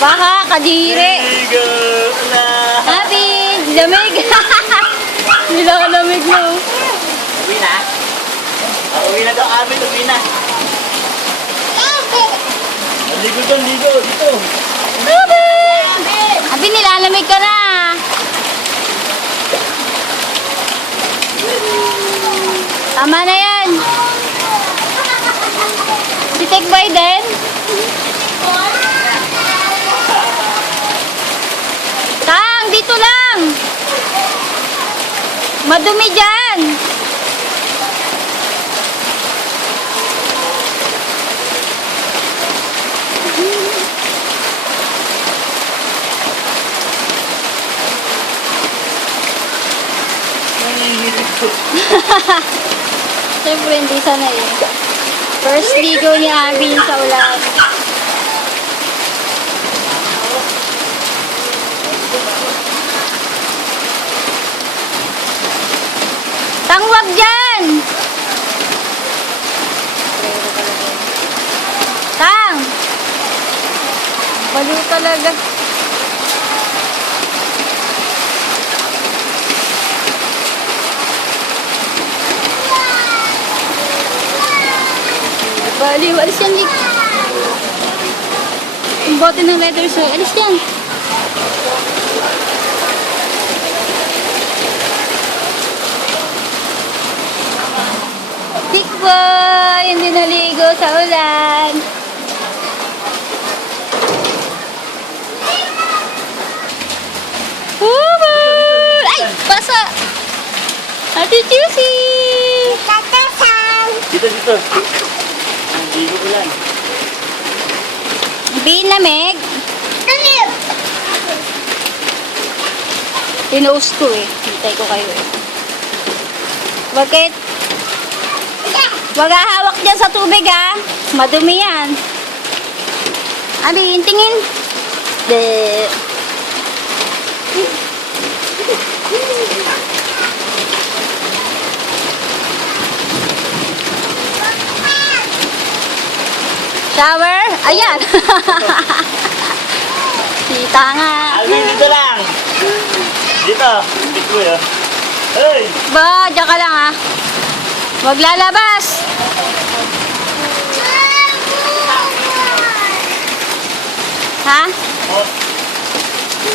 Baka, kadiri. Ligo! Ala! Happy, lamig. Nilalamig mo. Uwi na? Uwi na daw, Abin. Uwi na. Ligo doon, ligo. Dito. Happy! Happy, nilalamig ka na. Tama na yan. Si Tek Boy din. Tang, dito lang. Madumi dyan. Siyempre, hindi sanay eh. First ligo ni Abby sa ulan. Tangwag dyan! Tang! Baliw talaga. Baliw, alis yan, Nick. Yung bote ng letters, so alis yan. Nick boy, hindi naligo sa ulan. Woohoo! Ay, basa! Ate Juicy! Dito, dito. Ligo ulan. Binamig. Tinost ko eh. Hintay ko kayo eh. Bakit? Wag hawak dyan sa tubig ah. Madumi yan. Abi, tingin. De. Shower? Ayan. Kita nga. Alvin, dito lang. Dito. Dito yun. Hey! Ba, dyan ka lang ah. Huwag lalabas. Ha? Oh.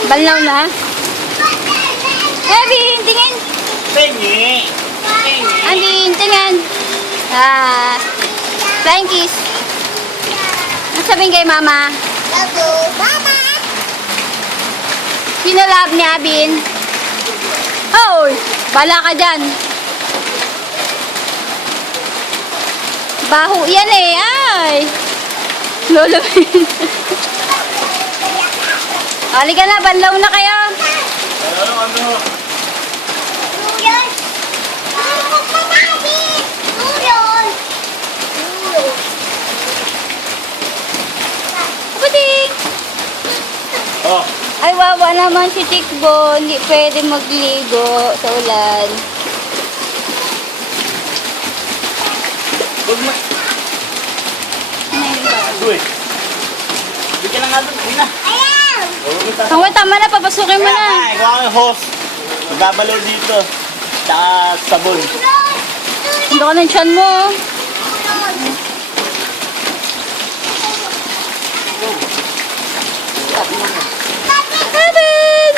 Balnaw na? Abby, tingin. Pengi! Pengi! Abby, tingin. Ah, flying kiss. Ano sabihin kay mama? Mama! Sino love ni Abin? Hoy! Bala ka dyan. Baho yan eh. Ay! Lolo. Halika na, banlaw na kayo. Ano? Tulon! Magmamabi! Tulon! Putik! Oh. Ay, wawa naman si Tikbo. Hindi pwede magligo sa ulan. Huwag mo. Uy. Bigyan lang nga doon. Uwi na. Ayaw! Tama, tama na. Papasukin mo na. Ikaw ang host. Magbabalaw dito. Tsaka sabon. Hindi ka ng tiyan mo. Heaven!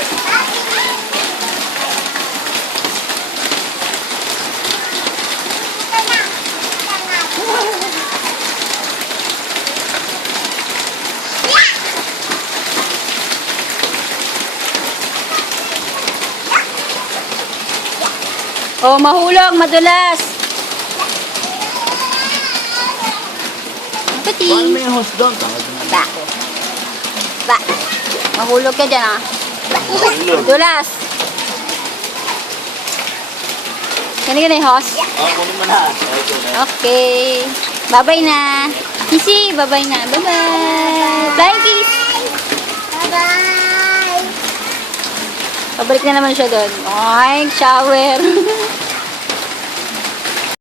Oh, mahulog, madulas. Pati. Paano mo yung host doon? Ba. Ba. Mahulog ka dyan ah. Mahulog. Madulas. Ganun ka na yung host. Oh, kunin mo na. Okay. Bye-bye na. Kissy, bye-bye na. Bye-bye. Flying kiss. Bye-bye! Pabalik na naman siya doon. Ay, shower.